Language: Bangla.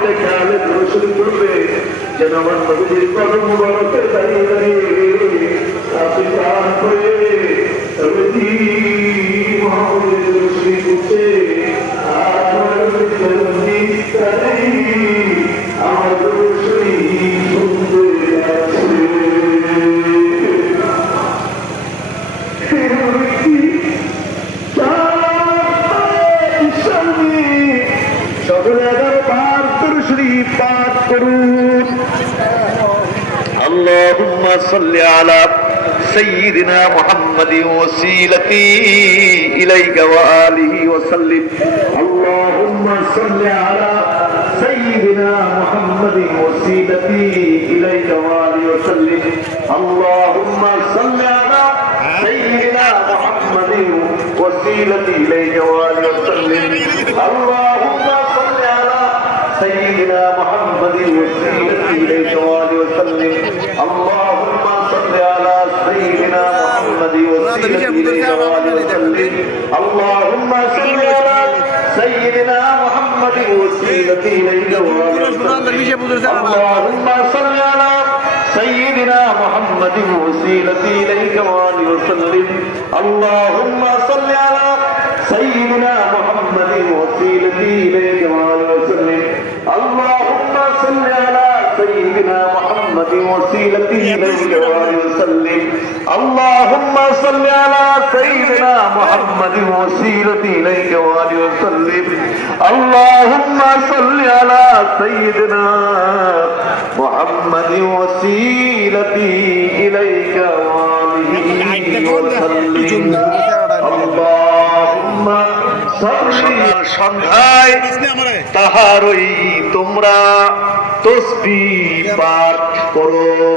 দিলে খেয়ালে শুরু করবে যেন আমার নবীর কদম মুবারকে দাঁড়িয়ে দাঁড়িয়ে আপনি দান করে তবে কি মুহাম্মদের শুরু করছে আমার اللهم صل على سيدنا محمد وسيلتي إليك وآله وسلم اللهم صل على سيدنا محمد وسيلتي إليك وآله وسلم اللهم صل على سيدنا محمد وسيلتي إليك وآله وسلم اللهم صل على سيدنا محمد وسيلتي إليك وآله وسلم اللهم صل على سيدنا محمد وسيلتي إليك وآله وسلم اللهم صل على سيدنا محمد وسيلتي إليك وآله وسلم اللهم صل على سيدنا محمد وسيلتي إليك وآله وسلم اللهم صل على سيدنا محمد وسيلتي إليك وآله وسلم اللهم صل على سيدنا محمد وسيلتي إليك وآله وسلم اللهم صل على سيدنا محمد وسيلتي إليك وآله وسلم اللهم صل على سيدنا محمد وسيلتي إليك وآله وسلم اللهم সন্ধ্যায় তাহারই তোমরা তসবিহ পাঠ করো।